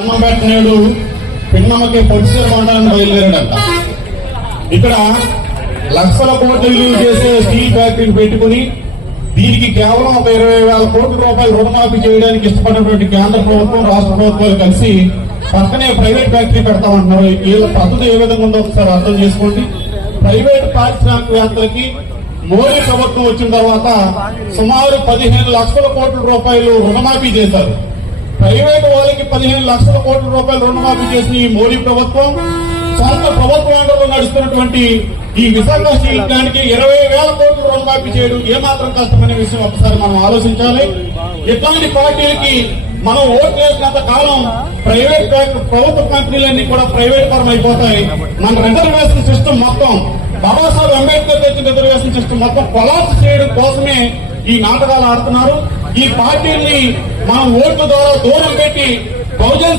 అన్నపేటనేడు పిన్నమ్మకి పొడిసేరు మండలాన్ని బయలుదేరాడంట. ఇక్కడ లక్షల కోట్లు విలువ చేసే స్టీల్ ఫ్యాక్టరీని పెట్టుకుని దీనికి కేవలం ఒక 20,000 కోట్ల రూపాయలు రుణమాఫీ చేయడానికి ఇష్టపడినటువంటి కేంద్ర ప్రభుత్వం రాష్ట్ర ప్రభుత్వాలు కలిసి పక్కనే ప్రైవేట్ ఫ్యాక్టరీ పెడతామంటున్నారు. వీళ్ళ పద్ధతి ఏ విధంగా ఉందో ఒకసారి అర్థం చేసుకోండి. ప్రైవేట్ పారిశ్రామికవేత్తలకి మోడీ ప్రభుత్వం వచ్చిన తర్వాత సుమారు 15 లక్షల కోట్ల రూపాయలు రుణమాఫీ చేశారు. ప్రైవేటు వాళ్ళకి 15 లక్షల కోట్ల రూపాయలు రుణమాఫీ చేసిన ఈ మోడీ ప్రభుత్వం సొంత ప్రభుత్వంలో నడుస్తున్నటువంటి ఈ విశాఖ స్టీల్ ప్లాంట్ కి 20,000 కోట్లు రుణమాఫీ చేయడం ఏమాత్రం కష్టమనే విషయం ఒకసారి మనం ఆలోచించాలి. ఇట్లాంటి పార్టీలకి మనం ఓటు వేసినంత కాలం ప్రభుత్వ కంపెనీలన్నీ కూడా ప్రైవేట్ పరం అయిపోతాయి. మన రిజర్వేషన్ సిస్టమ్ మొత్తం బాబాసాహెబ్ అంబేద్కర్ తెచ్చిన రిజర్వేషన్ సిస్టమ్ మొత్తం కొలాప్స్ చేయడం కోసమే ఈ నాటకాలు ఆడుతున్నారు. ఈ పార్టీని మనం ఓట్ల ద్వారా దూరం పెట్టి బహుజన్